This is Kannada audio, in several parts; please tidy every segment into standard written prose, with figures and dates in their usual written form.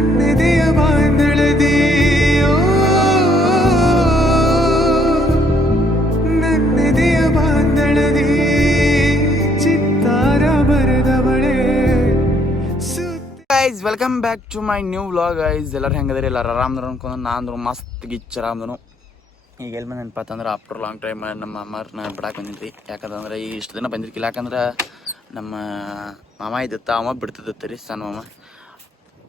ನನ್ನೆದೆಯ ಬಾಂಧಳದಿ ನನ್ನೆದೆಯ ಬಾಂಧಳದಿ ಚಿತ್ತಾರ ಬರೆದವಳೆ. Guys welcome back to my new vlog. Guys ಎಲ್ಲರೂ ಹೆಂಗದ್ರಿ? ಎಲ್ಲರೂ ಆರಾಮ್ದ್ರ ಅನ್ಕೊಂಡು ನಾ ಅಂದ್ರು ಮಸ್ತ್ ಗಿಚ್ಚ ಆರಾಮ್ದನು. ಈಗ ಎಲ್ಲಿ ಬಂದೇನಪ್ಪ ಅಂತಂದ್ರೆ ಆಫ್ಟರ್ ಲಾಂಗ್ ಟೈಮ್ ನಮ್ಮ ಅಮ್ಮರನ್ನ ಬಿಡಾಕ್ ಬಂದಿದ್ರಿ. ಯಾಕಂದ್ರೆ ಈ ಇಷ್ಟು ದಿನ ಬಂದಿರ್ಕಿಲ್ಲ. ಯಾಕಂದ್ರೆ ನಮ್ಮ ಮಾಮ ಇದ್ದತ್ತ, ಅವ ಬಿಡ್ತಿದ್ದತ್ತ ರೀ, ಸಣ್ಣ ಮಾಮ.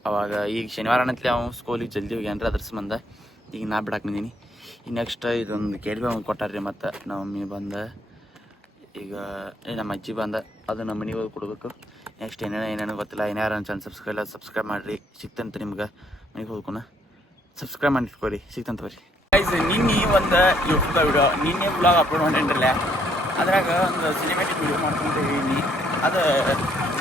ಅವಾಗ ಈಗ ಶನಿವಾರ ಅನ್ನತ್ಲಿ ಅವ ಸ್ಕೂಲಿಗೆ ಜಲ್ದಿ ಹೋಗ್ಯಾನ್ರಿ, ಅದ್ರ ಸಂಬಂಧ ಈಗ ನಾ ಬಿಡಾಕ್ ಬಂದೀನಿ. ಈಗ ನೆಕ್ಸ್ಟ್ ಇದೊಂದು ಕೇಳಿ ಒಂದು ಕೊಟ್ಟಾರ್ರಿ. ಮತ್ತು ನಮ್ಮ ಮಮ್ಮಿ ಬಂದ, ಈಗ ನಮ್ಮ ಅಜ್ಜಿ ಬಂದ, ಅದು ನಮ್ಮ ಮನೆಗೆ ಹೋಗಿ ಕೊಡಬೇಕು. ನೆಕ್ಸ್ಟ್ ಏನೇನೋ ಗೊತ್ತಿಲ್ಲ. ಏನಾರು ಚಾನಲ್ ಸಬ್ಸ್ಕ್ರೈಬ್ ಮಾಡಿರಿ, ಸಿಕ್ತಂತ ನಿಮ್ಗೆ. ಮನೆಗೆ ಹೋಗ್ಕೊನ ಸಬ್ಸ್ಕ್ರೈಬ್ ಮಾಡಿಟ್ಕೊರಿ, ಸಿಕ್ತಂತ ಬರ್ರಿ. ಗೈಸ್ ನಿನ್ನೆ ಒಂದು ಯೂಟ್ಯೂಬ್ ವಿಡಿಯೋ, ನಿನ್ನೆ ಬ್ಲಾಗ್ ಅಪ್ಲೋಡ್ ಮಾಡಿರಲ್ಲ, ಅದ್ರಾಗ ಒಂದು ಸಿನಿಮ್ಯಾಟಿಕ್ ವಿಡಿಯೋ ಮಾಡ್ಕೊಂತೀವಿ. ಅದು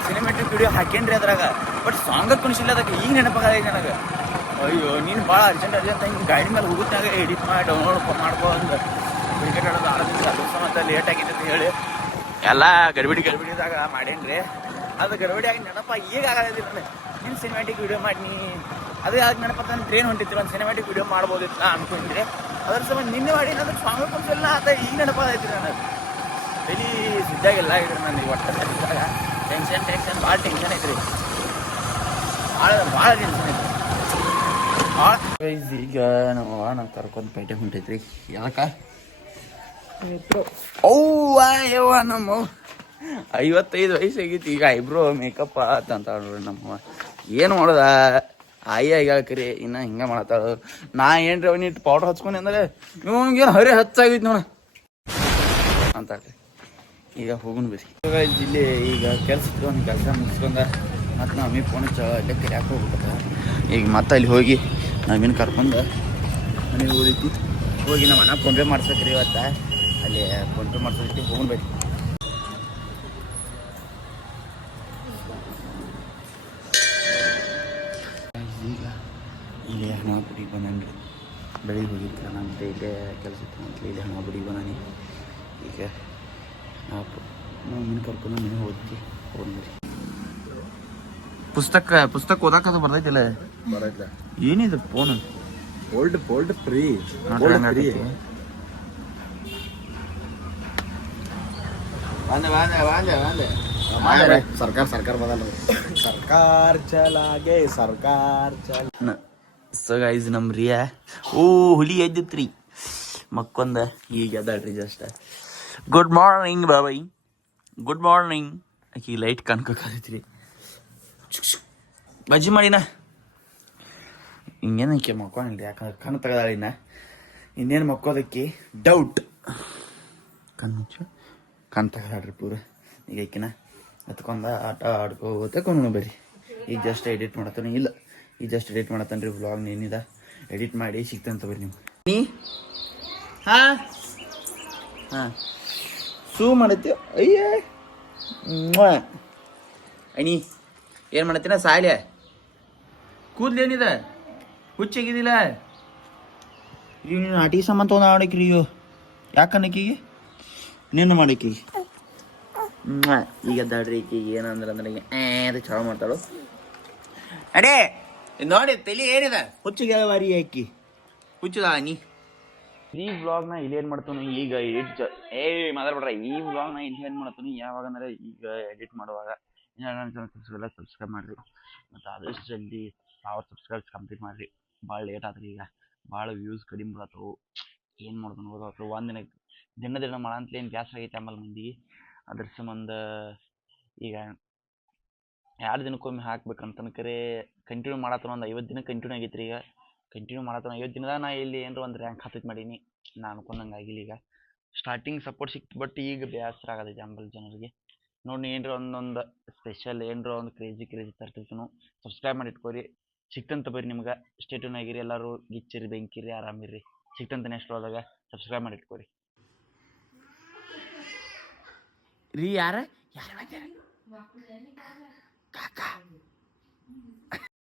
ಸಿನಿಮ್ಯಾಟಿಕ್ ವಿಡಿಯೋ ಹಾಕೇನ್ರಿ ಅದ್ರಾಗ, ಬಟ್ ಸಾಂಗ ಕುಣಿಸಿಲ್ಲ. ಅದಕ್ಕೆ ಈಗ ನೆನಪಾಗೈತೆ ನನಗೆ. ಅಯ್ಯೋ ನೀನು ಭಾಳ ಅರ್ಜೆಂಟ್ ಹಿಂಗೆ ಗಾಡಿ ಮೇಲೆ ಹೋಗುತ್ತಾಗ ಎಡಿಟ್ ಮಾಡಿ ಡೌನ್ಲೋಡ್ ಮಾಡ್ಕೊಂಡು ಕ್ರಿಕೆಟ್ ಆಡೋದು ಆಡೋದು ಅದು ಮತ್ತು ಲೇಟ್ ಆಗಿತ್ತು ಅಂತ ಹೇಳಿ ಎಲ್ಲ ಗಡಿಬಿಡಿದಾಗ ಮಾಡೇನ್ರಿ. ಅದು ಗಡಿಬಿಡಿಯಾಗಿ ನೆನಪ ಈಗ ಆಗೋದಿಲ್ಲ ನನಗೆ. ನೀನು ಸಿನಿಮ್ಯಾಟಿಕ್ ವಿಡಿಯೋ ಮಾಡಿ ಅದೇ ಆಗ ನೆನಪ ನಾನು ಟ್ರೈನ್ ಹೊಂಟಿತ್ತು, ಒಂದು ಸಿನಿಮ್ಯಾಟಿಕ್ ವಿಡಿಯೋ ಮಾಡ್ಬೋದಿತ್ತು ಅನ್ಕೊಂಡ್ರೆ. ಅದ್ರ ಸಂಬಂಧ ನಿನ್ನೆ ಮಾಡಿ ನನಗೆ ಸಾಂಗ್ ಕುಣಿಸಿಲ್ಲ ಅಂತ ಈಗ ನೆನಪಾಗೈತಿ ನನಗೆ. ಡೈಲಿ ಸಿದ್ದಾಗೆಲ್ಲ ಇದ್ರಿ ನನಗೆ ಒಟ್ಟು ಸಿದ್ದಾಗ ಟೆನ್ಷನ್ ಭಾಳ ಟೆನ್ಷನ್ ಐತ್ರಿ, ಭಾಳ ಟೆನ್ಷನ್ ಐತ್ರಿ. ಈಗ ನಾವು ಕರ್ಕೊಂಡು ಪೇಟೆ ಹೊಂಟೈತ್ರಿ. ಯಾಕೆ ಅವ್ವ ನಮ್ಮ 55 ವಯಸ್ಸು ಆಗೈತಿ. ಈಗ ಐಬ್ರೋ ಮೇಕಪ್ ಅಂತ ನೋಡ್ರಿ ನಮ್ಮ ಏನು ಮಾಡೋದ ಆಗ್ಯಾಕ್ರಿ. ಇನ್ನು ಹಿಂಗೆ ಮಾಡತ್ತಾಳ. ನಾ ಏನ್ರಿ ಅವನಿಟ್ಟು ಪೌಡ್ರ್ ಹಚ್ಕೊಂಡು ಅಂದ್ರೆ ನಿಮ್ಗೇನು ಹರಿ ಹಚ್ಚಾಗೈತಿ ನೋಡ ಅಂತಾಳ್ರಿ. ಈಗ ಹೋಗುನ್ ಬಿಸಿ. ಇಲ್ಲಿ ಈಗ ಕೆಲಸ ಮುಗಿಸ್ಕೊಂಡ ಮತ್ತು ನಾವು ಮಮ್ಮಿ ಫೋನ್ ಅಲ್ಲೇ ಕರಿಯಾಕೆ ಹೋಗ್ಬಿಟ್ಟ. ಈಗ ಮತ್ತೆ ಅಲ್ಲಿ ಹೋಗಿ ನಾವೇನು ಕರ್ಕೊಂಡು ಮನೆಗೆ ಹೋಗೈತಿ. ಹೋಗಿ ನಮ್ಮ ಅಣ್ಣ ಫೋನ್ಪೇ ಮಾಡ್ಸಕ್ರಿ ಇವತ್ತು. ಅಲ್ಲಿ ಫೋನ್ಪೇ ಮಾಡ್ಸೋದೈತಿ, ಹೋಗೋಣ ಬೈತಿ. ಈಗ ಇಲ್ಲಿ ಹಣ ಬುಡಿಗೆ ಬಂದನ್ರಿ. ಬೆಳಿಗ್ಗೆ ಹೋಗಿತ್ತು ನಾನು, ಇಲ್ಲೇ ಕೆಲಸ ಇತ್ತು ಅಂತ ಇಲ್ಲಿ ಹಣ ಬುಡಿಗೆ ಬಂದಾನಿ. ಈಗ ನಾವು ಮೀನು ಕರ್ಕೊಂಡು ಮನೆ ಹೋಗ್ತಿ ಹೋಗ್ರಿ. ಪುಸ್ತಕ ಓದಾಕದು ಬರ್ತೈತಿಲ್ಲ? ಬರಲ್ಲ. ಏನಿದೆ ಫೋನ್ ಓಲ್ಡ್ ಫ್ರೀ ಸರ್ಕಾರ ಬದಲ ಸರ್ಕಾರ ಸೊ ಗೈಸ್ ನಮ್ಮ ರಿಯಾ ಹುಲಿ ಎದ್ದಿತ್ರಿ ಮಕ್ಕೊಂದ. ಈಗ ಎದ್ದಾಳ್ರಿ ಜಸ್ಟ್. ಗುಡ್ ಮಾರ್ನಿಂಗ್ ಬಾಬಾಯ್, ಗುಡ್ ಮಾರ್ನಿಂಗ್. ಆಕಿ ಲೈಟ್ ಕನ್ಕೋಕತ್ರಿ. ಬಜ್ಜಿ ಮಾಡಿನ ಹಿಂಗೇನು ಆಕೆ ಮಕ್ಕೊಂಡಿಲ್ಲ. ಯಾಕಂದ್ರೆ ಕಣ್ಣು ತೆಗದಾಳಿನ. ಇನ್ನೇನು ಮಕ್ಕೋದಕ್ಕೆ ಡೌಟ್. ಕಣ್ಣು ತೆಗದಾಡ್ರಿ ಪೂರ. ಈಗ ಆಕಿನ ಹತ್ಕೊಂಡ ಆಟ ಆಡ್ಕೋತಕೊಂಡು ಬರ್ರಿ. ಈಗ ಜಸ್ಟ್ ಎಡಿಟ್ ಮಾಡತ್ತಾನೆ. ಇಲ್ಲ ಈಗ ಜಸ್ಟ್ ಎಡಿಟ್ ಮಾಡತ್ತಾನೆ ರೀ ವ್ಲಾಗ್. ಏನಿದ ಎಡಿಟ್ ಮಾಡಿ ಸಿಗ್ತಂತ ಬರ್ರಿ ನಿಮ್ಗೆ. ನೀ ಹಾಂ ಸೂ ಮಾಡತ್ತೀವಿ. ಅಯ್ಯೇ ಅಣಿ ಏನು ಮಾಡತ್ತೀನ ಸಾಯ್ಲೆ? ಕೂದ್ಲೇನಿದೆ ಹುಚ್ಚಾಗಿದ್ದಿಲ್ಲ? ಈಗ ನೀನು ಆಟಿಗೆ ಸಂಬಂಧ ತೊಗೊಂಡು ಆಡಕ್ರಿ. ಯಾಕೆ ಅನ್ನಕ್ಕೀಗೆ ನೀನು ಮಾಡಕ್ಕೀಗೆ ಈಗ ಎದ್ದಾಡ್ರಿ. ಈಕಿಗೆ ಏನಂದ್ರೆ ಅದು ಚಾಳು ಮಾಡ್ತಾಳು. ಅಡೇ ನೋಡಿ ತಲೆ ಏನಿದೆ ಹುಚ್ಚಿಗೆ ವಾರಿ ಆಕಿ ಹುಚ್ಚದ ನೀ. ಈ ವ್ಲಾಗ್ನ ಇಲ್ಲಿ ಏನು ಮಾಡ್ತಾನು ಈಗ ಮಾತಾಡ್ಬಿಡ್ರ. ಈ ವ್ಲಾಗ್ನ ಇಲ್ಲಿ ಏನು ಮಾಡ್ತಾನು ಯಾವಾಗ ಅಂದ್ರೆ ಈಗ ಎಡಿಟ್ ಮಾಡುವಾಗ. ಸಬ್ಸ್ಕ್ರೈಬ್ ಮಾಡಿರಿ ಮತ್ತು ಆದಷ್ಟು ಜಲ್ದಿ 1000 ಸಬ್ಸ್ಕ್ರೈಬ್ಸ್ ಕಂಪ್ಲೀಟ್ ಮಾಡಿರಿ. ಭಾಳ ಲೇಟ್ ಆದ್ರಿ. ಈಗ ಭಾಳ ವ್ಯೂಸ್ ಕಡಿಮೆ ಬರತ್ತವು. ಏನು ಮಾಡ್ತಾನೆ ಓದತ್ತು ಒಂದು ದಿನ ಮಾಡಂತಲೇ ಏನು ಗ್ಯಾಸ್ ಆಗೈತೆ ಆಮೇಲೆ ಮಂದಿಗೆ. ಅದ್ರ ಸಂಬಂಧ ಈಗ 2 ದಿನಕ್ಕೊಮ್ಮೆ ಹಾಕ್ಬೇಕಂತ ಕರೆ ಕಂಟಿನ್ಯೂ ಮಾಡತ್ತಾನ. ಒಂದು 50 ದಿನ ಕಂಟಿನ್ಯೂ ಆಗೈತ್ರಿ. ಈಗ ಕಂಟಿನ್ಯೂ ಮಾಡತ್ತಾನ 50 ದಿನದಾಗ ನಾ ಇಲ್ಲಿ ಏನಾರ ಒಂದು ರ್ಯಾಂಕ್ ಹತ್ತೈತೆ ಮಾಡೀನಿ. ನಾನು ಅನ್ಕೊಂಡಂಗೆ ಆಗಿಲ್ಲ. ಈಗ ಸ್ಟಾರ್ಟಿಂಗ್ ಸಪೋರ್ಟ್ ಸಿಕ್ತು, ಬಟ್ ಈಗ ಬೇಸರ ಆಗತೈತಿ ಆಂಬಲ್ ಜನರಿಗೆ. ನೋಡಿ ಏನರ ಒಂದೊಂದು ಸ್ಪೆಷಲ್ ಏನರ ಒಂದು ಕ್ರೇಜಿ ತರ್ತಿರ್ತೀನು. ಸಬ್ಸ್ಕ್ರೈಬ್ ಮಾಡಿ ಇಟ್ಕೋರಿ, ಸಿಕ್ತಂತ ಬರ್ರಿ ನಿಮ್ಗೆ. ಸ್ಟೇಟ್ಯೂನ್ ಆಗಿರಿ, ಎಲ್ಲರೂ ಗಿಚ್ಚಿರಿ ಬೆಂಕಿರಿ ಆರಾಮಿರಿ. ಸಿಕ್ತಂತ ನೆಕ್ಸ್ಟ್ ಹೋದಾಗ ಸಬ್ಸ್ಕ್ರೈಬ್ ಮಾಡಿ ಇಟ್ಕೋರಿ. ರೀ ಯಾರ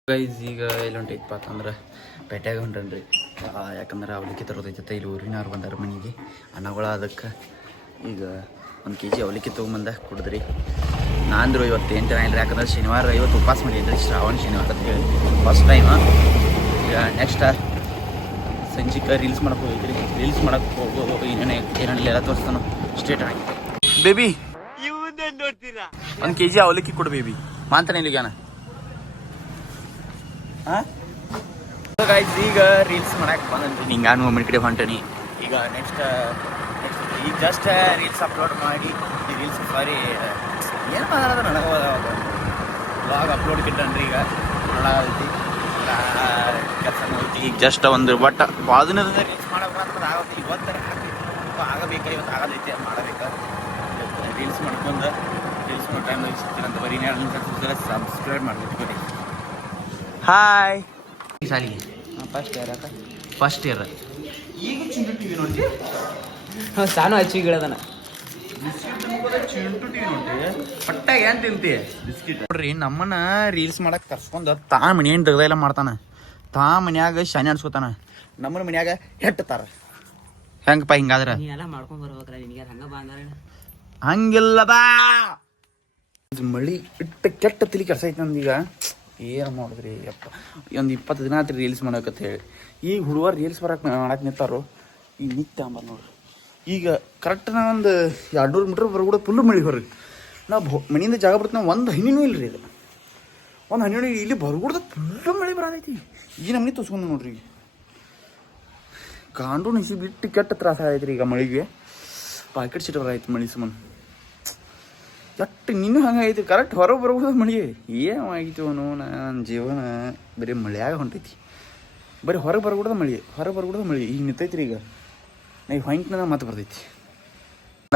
ಗೈಸ್ ಈಗ ಎಲ್ಲಿ ಹೊಂಟೈತಪ್ಪ ಅಂತಂದ್ರೆ ಪೇಟೆಗೆ ಹೊಂಟನ್ರಿ. ಯಾಕಂದ್ರೆ ಅವಲಿಕ್ಕಿ ತರೋದೈತೆ. ಇಲ್ಲಿ ಊರಿನವ್ರು ಬಂದಾರ ಮನೆಗೆ ಅನ್ನಗಳ. ಅದಕ್ಕೆ ಈಗ 1 kg ಅವಲಿಕ್ಕಿ ತೊಗೊಂಬಂದ ಕುಡಿದ್ರಿ. ನಾಂದ್ರು ಇವತ್ತು ಏನು ಚೆನ್ನಾಗಿಲ್ಲ, ಯಾಕಂದ್ರೆ ಶನಿವಾರ ಇವತ್ತು ಉಪವಾಸ ಮಾಡಿದ್ರಿ, ಶ್ರಾವಣ ಶನಿವಾರ ಅಂತ ಹೇಳಿ ಫಸ್ಟ್ ಟೈಮ್. ಈಗ ನೆಕ್ಸ್ಟ್ ಸಂಜಿಕ ರೀಲ್ಸ್ ಮಾಡಕ್ಕೆ ಹೋಗಿದ್ರಿ, ರೀಲ್ಸ್ ಮಾಡಕ್ಕೆ ಹೋಗೋ ಏನೇನಿಲ್ಲ ಎಲ್ಲ ತೋರಿಸ್ತಾನು ಸ್ಟೇಟ್ ಆಗಿ. ಬೇಬಿ 1 kg ಅವಲಕ್ಕಿ ಕೊಡು ಬೇಬಿ, ಮಾತಾನೆ ಇಲ್ಲಿಗಾನ. ಹಾಂ ಗಾಯ್ಸ್, ಈಗ ರೀಲ್ಸ್ ಮಾಡಕ್ಕೆ ಬಂದ್ರಿ, ಹಿಂಗಾನು ಒಮ್ಮೆ ಕಡೆ ಹೊಂಟನಿ. ಈಗ ನೆಕ್ಸ್ಟ್ ಈಗ ಜಸ್ಟ್ ರೀಲ್ಸ್ ಅಪ್ಲೋಡ್ ಮಾಡಿ, ಈ ರೀಲ್ಸ್ ಸಾರಿ ಏನು ಮಾಡೋದು ನನಗೋದ ಬ್ಲಾಗ್ ಅಪ್ಲೋಡ್ ಕಿಟ್ಟನ್ರಿ. ಈಗ ನೋಡೈತಿ ಕೆಲಸ ಐತಿ. ಈಗ ಜಸ್ಟ್ ಒಂದು ಬಟ್ ಭಾಳ ದಿನದಿಂದ ರೀಲ್ಸ್ ಮಾಡಕ್ಕೆ ಬಂದ್ರೆ ಆಗುತ್ತೆ. ಇವತ್ತು ಆಗಬೇಕು, ಇವತ್ತು ಆಗೋದೈತಿ, ಮಾಡಬೇಕು. ರೀಲ್ಸ್ ಮಾಡ್ಕೊಂಡು ರೀಲ್ಸ್ ಮಾಡೋ ಟೈಮ್ದಾಗ ಸಿಗ್ತೀರಂತ ಬರೀ ಸಬ್ಸ್ಕ್ರೈಬ್ ಮಾಡ್ಬೇಕು ಬರೀ. ಹಾಯ್ ಶಾಲಿಗೆ ಫಸ್ಟ್ ಇಯರ್ ಈಗ ಚಿಂಟು ಟಿವಿ ನೋಡಿ ಸಾನು ಹಚ್ಚಿಗಿಳದನ ಚಿಂಟು ಟಿವಿ ನೋಡಿ ಪಟ್ಟಾಗ ಏನು ತಿಂತಿ ಬಿಸ್ಕಿಟ್ ನೋಡ್ರಿ. ನಮ್ಮನ್ನ ರೀಲ್ಸ್ ಮಾಡಕ್ಕೆ ಕರ್ಸ್ಕೊಂಡು ತಾ ಮನೆ ಏನು ತೆಗ್ದ ಎಲ್ಲ ಮಾಡ್ತಾನೆ, ತಾ ಮನ್ಯಾಗ ಶಾನೆ ಅನ್ಸ್ಕೊತಾನ, ನಮ್ಮನ ಮನ್ಯಾಗ ಹೆಟ್ತಾರ. ಹೆಂಗಪ್ಪ ಹಿಂಗಾದ್ರೆ ನೀ ಎಲ್ಲ ಮಾಡ್ಕೊಂಡ್ ಬರ್ಬೇಕ್ರ, ನಿನಗೆ ಹಂಗ ಬಂದಾರ ಹಂಗಿಲ್ಲದ ಮಳಿ ಇಟ್ಟ ಕೆಟ್ಟ ತಿಳಿ ಕೆಲಸ ಐತೆ ನಂದೀಗ. ಏನು ಮಾಡಿದ್ರಿ ಯಪ್ಪ, ಒಂದು 20 ದಿನ ಆತ್ರಿ ರೀಲ್ಸ್ ಮಾಡೋಕಂತ ಹೇಳಿ. ಈಗ ಹುಡುಗರು ರೀಲ್ಸ್ ಮಾಡಕ್ಕೆ ನಿಂತಾರೋ, ಈಗ ನಿತ್ಯ ಅಂಬ ನೋಡ್ರಿ. ಈಗ ಕರೆಕ್ಟ್ ನಾ ಒಂದು 200 ಮೀಟ್ರ್ ಹೊರಗೂಡ ಫುಲ್ಲು ಮಳೆ ಹೊರಗೆ. ನಾವು ಮನೆಯಿಂದ ಜಾಗ ಬಿಡ್ತೀವಿ, ನಾವು ಒಂದು ಹನಿನೂ ಇಲ್ಲ ರೀ. ಇದು ಒಂದು ಹನಿ ಇಲ್ಲಿ ಬರ್ಗುಡ್ದ ಫುಲ್ಲು ಮಳೆ ಬರತೈತಿ. ಈಗ ನಮ್ಮನೆ ತೋರಿಸ್ಕೊಂಡು ನೋಡ್ರಿ. ಈಗ ಕಾಂಡು ನಿಸಿ ಬಿಟ್ಟು ಕೆಟ್ಟ ತ್ರಾಸ ಆಗೈತ್ರಿ. ಈಗ ಮಳೆಗೆ ಪಾಕೆಟ್ ಸೀಟ್ ಬರೈತಿ ಮಳೆ ಸುಮ್ಮನೆ ಕೆಟ್ಟ ನಿನ್ನೂ ಹಂಗೆ ಐತಿ. ಕರೆಕ್ಟ್ ಹೊರಗೆ ಬರ್ಬೋದು ಮಳೆ. ಏನು ಆಗಿತ್ತು ನನ್ನ ಜೀವನ ಬರೀ ಮಳೆಯಾಗ ಹೊಂಟೈತಿ. ಬರೀ ಹೊರಗೆ ಬರ್ಬಿಡ್ದ ಮಳೆ, ಹೊರಗೆ ಬರ್ಬಿಡ್ದ ಮಳೆ. ಈಗ ನಿಂತೈತ್ರಿ. ಈಗ ನಾ ಹೊಂಟ್ನ ಮತ್ತೆ ಬರ್ತೈತಿ.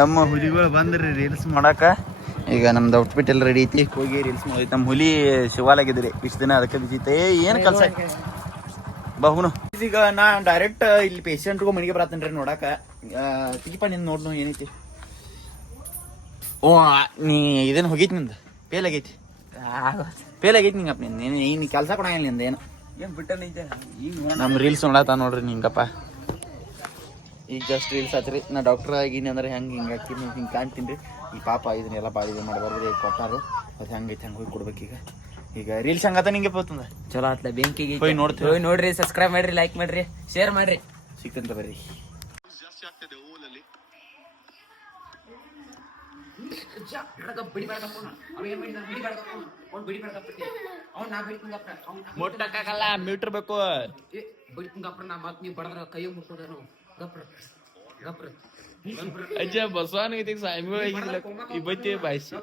ನಮ್ಮ ಹುಲಿಗಳು ಬಂದ್ರಿ ರೀಲ್ಸ್ ಮಾಡಕ್ಕೆ. ಈಗ ನಮ್ದು ಔಟ್ಫಿಟ್ ಎಲ್ಲ ರೆಡಿ ಐತಿ, ಹೋಗಿ ರೀಲ್ಸ್ ಮಾಡೈತಿ. ನಮ್ಮ ಹುಲಿ ಶಿವಾಲಾಗಿದ್ರಿ ಇಷ್ಟು ದಿನ, ಅದಕ್ಕೆ ಬಿದ್ದೈತೆ. ಏನು ಕೆಲಸ ಬಹುನು. ಈಗ ನಾ ಡೈರೆಕ್ಟ್ ಇಲ್ಲಿ ಪೇಷಂಟ್ಗೂ ಮನೆಗೆ ಬರತ್ತೇನೆ ರೀ ನೋಡಕ್ಕೆ. ತಿಗಿಪ ನಿಂದು ನೋಡ್ನು ಏನೈತಿ. ಓ ನೀ ಇದನ್ನು ಹೋಗೈತಿ ನಿಂದು ಫೇಲ್ ಆಗೈತಿ, ಫೇಲ್ ಆಗೈತಿ ನಿಂಗಪ್ಪ. ನಿಂದು ನೀನು ಕೆಲಸ ಕೊಡಂಗಿಲ್ಲ ನಿಂದ ಏನು ಬಿಟ್ಟನೈತೆ. ಈಗ ನಮ್ಮ ರೀಲ್ಸ್ ನೋಡತ್ತ ನೋಡ್ರಿ ನಿಂಗಪ್ಪ. ಈಗ ಜಸ್ಟ್ ರೀಲ್ಸ್ ಆತ್ರಿ. ನಾ ಡಾಕ್ಟ್ರ್ ಆಗೀನಿ ಅಂದ್ರೆ ಹೆಂಗೆ ಹಿಂಗೆ ಹಾಕಿನಿ ಹಿಂಗೆ ಕಾಣ್ತೀನಿ ರೀ. ಈ ಪಾಪ ಇದನ್ನೆಲ್ಲ ಭಾಳ ಇದು ಮಾಡಬಾರ್ದ್ರಿ, ಕೊಟ್ಟಾರು ಅದು ಹೆಂಗೈತೆ ಹಂಗೆ ಹೋಗಿ ಕೊಡ್ಬೇಕೀಗ. ಈಗ ರೀಲ್ಸ್ ಹಂಗತ್ತ ನಿಂಗೆ ಬರ್ತಂದ ಚಲೋ ಆತ್ಲ. ಬೆಂಕಿಗೆ ಹೋಗಿ ನೋಡ್ತೀವಿ. ನೋಡ್ರಿ, ಸಬ್ಸ್ಕ್ರೈಬ್ ಮಾಡ್ರಿ, ಲೈಕ್ ಮಾಡ್ರಿ, ಶೇರ್ ಮಾಡ್ರಿ. ಸಿಕ್ತಂತ ಬರ್ರಿ. ಮುಟ್ಟಕ್ಕಾಗಲ್ಲ, ಮೀಟರ್ ಬೇಕು. ಅಜ್ಜ ಬಸವನ ಇವತ್ತೇ ಬಾಯ್ಸಿ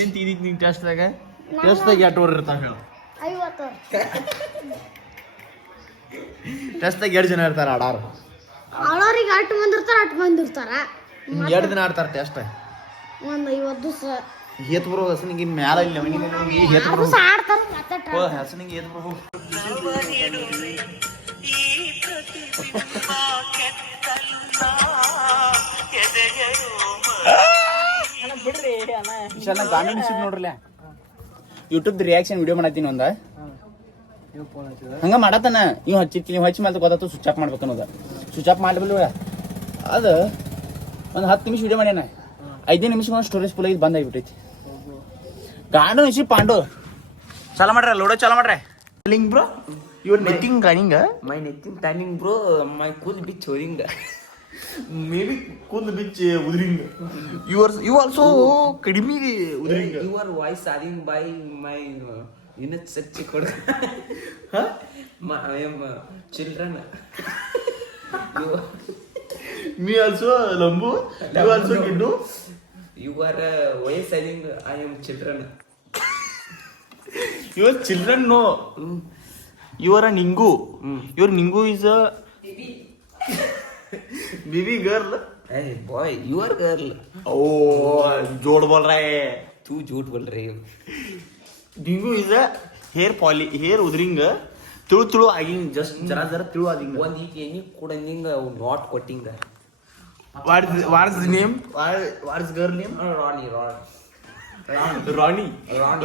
ಏನ್ ತಿಂದಿದ್ ನಿಂಗೆ ಟೆಸ್ಟ್ದಾಗ? ಟೆಸ್ಟ್ದಾಗ ಎಷ್ಟು ಓವರ್ ಇರ್ತಾವ ಹೇಳು? ಟೆಸ್ಟ್ದಾಗ 2 ಜನ ಇರ್ತಾರ ಆಡಾರ. ಆಳೋರಿಗೆ 8 ಮಂದಿ ಇರ್ತಾರ, 8 ಮಂದಿ ಇರ್ತಾರ. 2 ದಿನ ಆಡ್ತಾರ ಟೆಸ್ಟ್. ಒಂದು 50 ದಿವಸ ಹೇತ್ ಬರೋ ಹಸನಿಗೆ ಮ್ಯಾಲ ಇಲ್ಲ ಹೇತ್ ಬರೋ ಆಡ್ತಾರ. ಮತ್ತೆ ಹಸನಿಗೆ ಹೇತ್ ಬರೋ ಗಾಂಡಿ ನೋಡ್ರಲ್ಲ. ಯೂಟ್ಯೂಬ್ ರಿಯಾಕ್ಷನ್ ವಿಡಿಯೋ ಮಾಡತ್ತೀನಿ ಒಂದ ಹಂಗ ಮಾಡತ್ತಾನ. ಇವ್ ಹಚ್ಚಿರ್ತೀನಿ, ನೀವು ಹಚ್ಚಿ ಮೇಲೆ ಗೊತ್ತಾಯ್ತು ಸ್ವಿಚ್ ಆಫ್ ಮಾಡ್ಬೇಕು ಅನ್ನೋದ. ಸ್ವಿಚ್ ಆಫ್ ಮಾಡ್ಬಿಲ್ಲ ಅದು. ಒಂದು 10 ನಿಮಿಷ ವಿಡಿಯೋ ಮಾಡ್ಯಾನ, 5 ನಿಮಿಷ ಸ್ಟೋರೇಜ್ ಫುಲ್ ಆಗಿ ಬಂದ್ ಆಗಿಬಿಟ್ಟೈತಿ. ಗಾಂಡು ನಿಶಿ ಪಾಂಡು ಚಾಲ ಮಾಡ್ರ, ಲೋಡೋ ಚಾಲ ಮಾಡ್ರೆ. ಬ್ರೋ ಯುವರ್ ನೆಕ್ಕಿಂಗ್ ಗಾಣಿಂಗ my necking turning bro, my cool be ಚೋರಿಂಗ್. ಮೇಬಿ ಕೂಲ್ ಬಿಚ್ ಉದ್ರಿಂಗ್. ಯು ಆಲ್ಸೋ ಕಡಿಮೆ ಉದ್ರಿಂಗ್. ಯುವರ್ ವಾಯ್ಸ್ ಆರಿಂಗ್ ಬೈ ಮೈ ಇನ್ನತ್ ಸಚ್ಚಿ ಕೊಡ children. Me also Lambu. You also Giddu. You are voice saying I am children. You are children, no. You are a Ningu. Your Ningu is a baby girl. Hey boy, you are girl. Oh, जोड़ बोल रहा है. तू झूठ बोल रही हो. Ningu is a hair उधरिंग. ತುಳು ಆಗಿಂಗ್ ಜಸ್ಟ್ ಜರ ತುಳು ಆಗಿಂಗ್. ಒಂದು ಈಗ ಏನಿ ಕೊಡಂಗಿಂಗ ನಾಟ್ ಕೊಟ್ಟಿಂಗ. What is the name? What is girl name?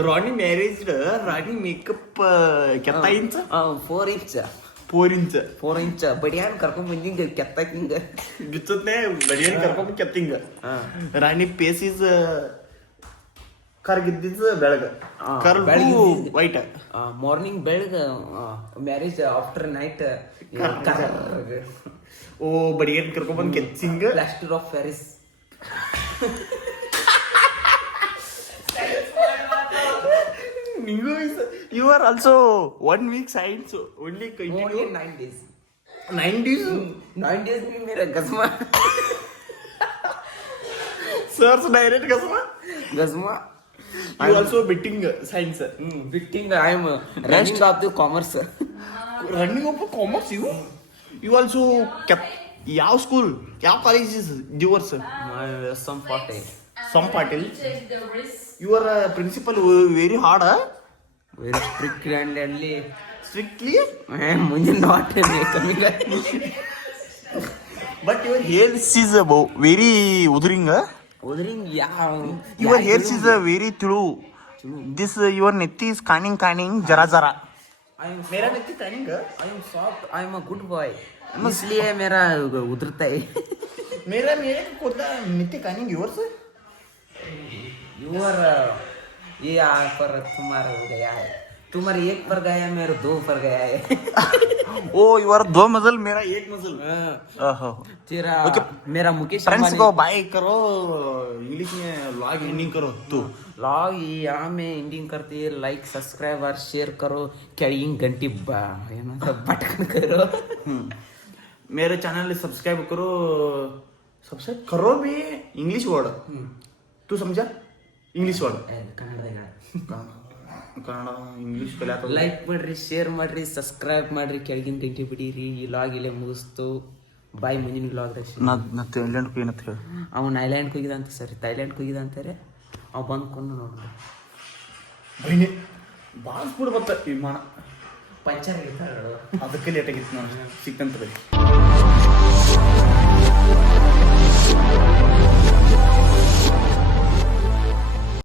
Ronnie married. Ronnie makeup कितना इंच? 4 inch. 4 ಇಂಚ್ 4 ಇಂಚ್ ಬಡಿಯಾನ್ ಕರ್ಕೊಂಡ್ ಬಂದಿಂಗ ಕೆತ್ತಾಕ ಹಿಂಗ ಬಿಚ್ಚತ್ನೆ ಬಡಿಯನ್ ಕರ್ಕೊಂಡ್ ಕೆತ್ತಿಂಗ ರಾಣಿ ಪೇಸಿಸ್ ಕರ್ಗಿದ್ದಿದ್ ಬೆಳಗ ಕರ್ಗು ವೈಟ್ ಮಾರ್ನಿಂಗ್ ಬೆಳಗ ಮ್ಯಾರೇಜ್ ಆಫ್ಟರ್ ನೈಟ್ ಓ ಬಡಿಯನ್ ಕರ್ಕೊಂಡ್ ಬಂದ್ ಕೆತ್ತಿಂಗ plaster of Paris You are also 1 week science only continue 9 days 9 days 9 days में मेरा गजमा sir's direct gasma गजमा you also betting science Bitting, I am running of the commerce. running of commerce you also kept ಯಾವ ಸ್ಕೂಲ್ ಯಾವ colleges yours Some party. some patil your principal very hard Very strict and only. strictly मुझे not coming. but your hair is very udring Ordering, yeah. your hair is very through this your netti is canning jara I am मेरा netti canning I am soft. I am a good boy. इसलिए मेरा उधरता है. मेरा मेरे को netti canning yours You are ये पर तुम्हारा हो गया है. तुम्हारे एक पर गया मेरा 2 पर गया है. ओ यू आर 2 मजल मेरा 1 मजल ओहो तेरा मेरा मुकेश फ्रेंड्स को बाय करो इंग्लिश में लॉग एंडिंग करो तू लॉग यहाँ में एंडिंग करते हैं. लाइक सब्सक्राइब और शेयर करो. कैरिंग घंटी बटन करो. मेरे चैनल सब्सक्राइब करो भी इंग्लिश वर्ड तू समझा इंग्लिश वर्ड ಕನ್ನಡ ಇಂಗ್ಲಿಷ್ ಕಲಿಯಾಕ ಲೈಕ್ ಮಾಡ್ರಿ, ಶೇರ್ ಮಾಡ್ರಿ, ಸಬ್ಸ್ಕ್ರೈಬ್ ಮಾಡ್ರಿ, ಕೆಳಗಿನ ಗಂಟೆ ಬಿಡಿರಿ. ಈ ಲಾಗ್ ಇಲ್ಲೇ ಮುಗಿಸ್ತು. ಬಾಯ್ ಮುಂದಿನ ಲಾಗ್ದಾಗ ನಾ ಥೈಲ್ಯಾಂಡ್ ಏನಂತ ಹೇಳಿ ಅವನು ಐಲ್ಯಾಂಡ್ಗೆ ಹೋಗಿದ ಅಂತ ಸರಿ, ಥೈಲ್ಯಾಂಡ್ಗೆ ಹೋಗಿದ ಅಂತಾರೆ. ಅವ್ ಬಂದ್ಕೊಂಡು ನೋಡ್ರಿ ಬೈನೆ ಬಾಸ್ಬಿಡ್ ಬತ್ತ ವಿಮಾನ ಪಂಚರ್ ಅದಕ್ಕೆ ಲೇಟ್ ಆಗಿತ್ತು ನಾನು ಸಿಕ್ಕಂತ